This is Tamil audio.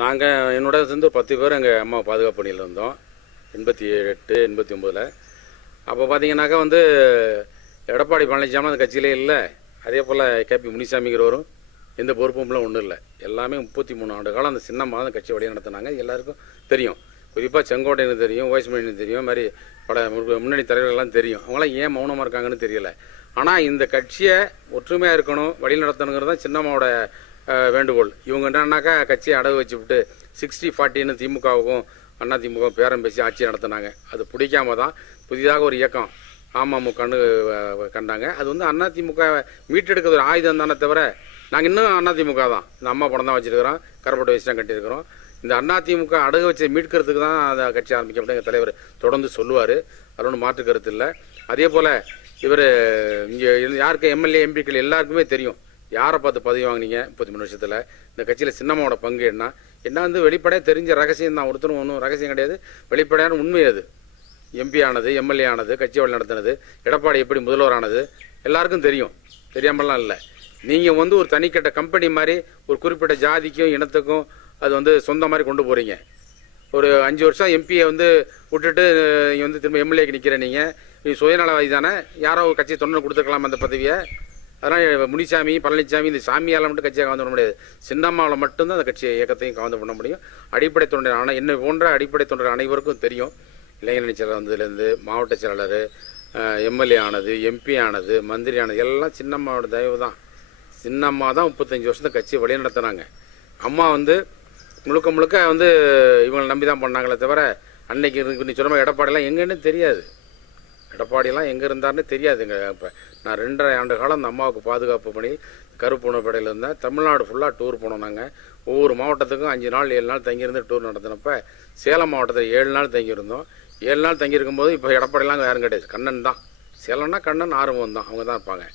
நாங்கள் என்னோட சேர்ந்து 10 பேர் எங்கள் அம்மா பாதுகாப்பு பணியில் இருந்தோம். 88, 89. அப்போ பார்த்தீங்கன்னாக்கா எடப்பாடி பழனிசாமி அந்த கட்சியிலே இல்லை. அதே போல் கேபி முனிசாமிங்கிறவரும் எந்த பொறுப்பும் ஒன்றும் இல்லை. எல்லாமே 33 ஆண்டு காலம் அந்த சின்னம்மா அந்த கட்சி வழியாக நடத்தினாங்க. எல்லாருக்கும் தெரியும். குறிப்பாக செங்கோட்டையனுக்கு தெரியும், ஓய்ஸ்மணிக்கு தெரியும், மாதிரி பல முன்னணி தலைவர்கள்லாம் தெரியும். அவங்களாம் ஏன் மௌனமாக இருக்காங்கன்னு தெரியல. ஆனால் இந்த கட்சியை ஒற்றுமையாக இருக்கணும், வழி நடத்தணுங்கிறது தான் சின்னம்மாவோட வேண்டுகோள். இவங்க என்னன்னாக்கா கட்சியை அடகு வச்சுவிட்டு 60-40 திமுகவுக்கும் அண்ணா திமுக பேரம் பேசி ஆட்சி நடத்தினாங்க. அது பிடிக்காம தான் புதிதாக ஒரு இயக்கம் அமமுகன்னு கண்டாங்க. அது அண்ணா திமுக மீட்டெடுக்கிறது ஒரு ஆயுதம் தானே தவிர, நாங்கள் இன்னும் அண்ணா திமுக தான். இந்த அம்மா படம் தான் வச்சுருக்கிறோம், கரப்பட்டு வச்சு தான் கட்டியிருக்கிறோம். இந்த அண்ணா திமுக அடகு வச்சு மீட்கிறதுக்கு தான் அந்த கட்சி ஆரம்பிக்கப்பட்ட எங்கள் தலைவர் தொடர்ந்து சொல்லுவார். அது ஒன்றும் மாற்று கருத்து இல்லை. அதே போல் இவர் இங்கே யாருக்கு எம்எல்ஏ எம்பிக்கள் எல்லாருக்குமே தெரியும் யாரை பார்த்து பதவி வாங்கினீங்க 33 வருஷத்தில். இந்த கட்சியில் சின்னம்மாவோட பங்கு என்ன வெளிப்படையாக தெரிஞ்ச ரகசியம் தான். ஒருத்தரும் ஒன்றும் ரகசியம் கிடையாது, வெளிப்படையான உண்மை. அது எம்பி ஆனது, எம்எல்ஏ ஆனது, கட்சி வழி நடத்தினது, எடப்பாடி எப்படி முதல்வர் ஆனது எல்லாருக்கும் தெரியும். தெரியாமலாம் இல்லை. நீங்கள் ஒரு தனிக்கட்ட கம்பெனி மாதிரி ஒரு குறிப்பிட்ட ஜாதிக்கும் இனத்துக்கும் அது சொந்த மாதிரி கொண்டு போகிறீங்க. ஒரு 5 வருஷம் எம்பியை விட்டுட்டு நீங்கள் திரும்ப எம்எல்ஏக்கு நிற்கிற நீங்கள் சுயநலவாதி தானே. யாரோ ஒரு கட்சி தொண்டர் கொடுத்துருக்கலாம் அந்த பதவியை. அதனால் முனிசாமி, பழனிசாமி இந்த சாமியால் மட்டும் கட்சியை கவர்ந்து பண்ண முடியாது. சின்னம்மாவில் மட்டும்தான் அந்த கட்சி இயக்கத்தையும் கவர்ந்து பண்ண முடியும். அடிப்படை தொண்டர் ஆனால் என்ன போன்ற அடிப்படை தொண்டர் அனைவருக்கும் தெரியும். இளைஞரணி செயலர் வந்ததுலேருந்து மாவட்ட செயலாளர், எம்எல்ஏ ஆனது, எம்பி ஆனது, மந்திரி ஆனது எல்லாம் சின்னம்மாவோட தயவு தான். சின்னம்மா தான் 35 வருஷத்தை கட்சியை வழி நடத்தினாங்க. அம்மா முழுக்க முழுக்க இவங்களை நம்பி தான் பண்ணாங்களே தவிர, அன்னைக்கு நீ சொன்ன எடப்பாடியெல்லாம் எங்கன்னு தெரியாது. எடப்பாடியெல்லாம் எங்கே இருந்தாருன்னு தெரியாதுங்க. இப்போ நான் 2.5 ஆண்டு காலம் அந்த அம்மாவுக்கு பாதுகாப்பு பணி கருப்புணப்படையில் இருந்தேன். தமிழ்நாடு ஃபுல்லாக டூர் போனோம். நாங்கள் ஒவ்வொரு மாவட்டத்துக்கும் 5 நாள் 7 நாள் தங்கியிருந்து டூர் நடத்தினப்ப சேலம் மாவட்டத்தில் 7 நாள் தங்கியிருந்தோம். 7 நாள் தங்கியிருக்கும்போது இப்போ எடப்பாடியெல்லாம் யாரும் கிடையாது, கண்ணன் தான். சேலம்னா கண்ணன், ஆறுமுகம் தான், அவங்க தான் இருப்பாங்க.